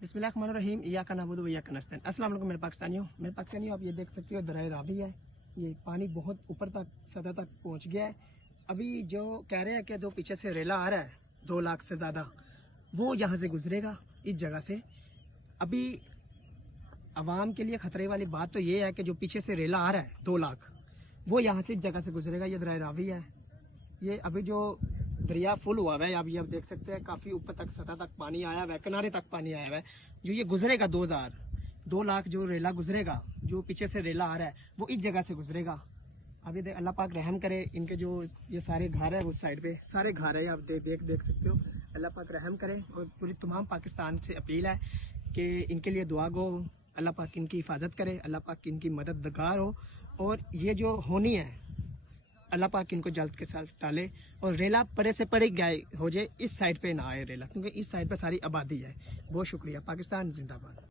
बिस्मिल्लाहिर्रहमानिर्रहीम इय्याका नअबुदु व इय्याका नस्तईन। अस्सलाम वालेकुम मेरे पाकिस्तानियों, आप ये देख सकते हो दरिया रावी है। ये पानी बहुत ऊपर तक सतह तक पहुंच गया है। अभी जो कह रहे हैं कि जो पीछे से रेला आ रहा है 2 लाख से ज़्यादा, वो यहाँ से गुजरेगा इस जगह से। अभी आवाम के लिए ख़तरे वाली बात तो ये है कि जो पीछे से रेला आ रहा है 2 लाख, वो यहाँ से इस जगह से गुजरेगा। ये दरिया रावी है। ये अभी जो दरिया फुल हुआ है, आप ये देख सकते हैं, काफ़ी ऊपर तक सतह तक पानी आया हुआ है, किनारे तक पानी आया हुआ है। जो ये गुजरेगा 2 लाख जो रेला गुजरेगा, जो पीछे से रेला आ रहा है, वो इस जगह से गुजरेगा। अभी अल्लाह पाक रहम करे। इनके जो ये सारे घर है उस साइड पे सारे घर है, आप देख सकते हो। अल्लाह पाक रहम करे। और पूरी तमाम पाकिस्तान से अपील है कि इनके लिए दुआ गो, अल्लाह पाक इनकी हिफाजत करे, अल्लाह पाक इनकी मददगार हो। और ये जो होनी है, अल्लाह पाक इनको जल्द के साथ टाले और रेला परे से परे गाय हो जाए, इस साइड पे ना आए रेला, क्योंकि इस साइड पे सारी आबादी है। बहुत शुक्रिया। पाकिस्तान जिंदाबाद।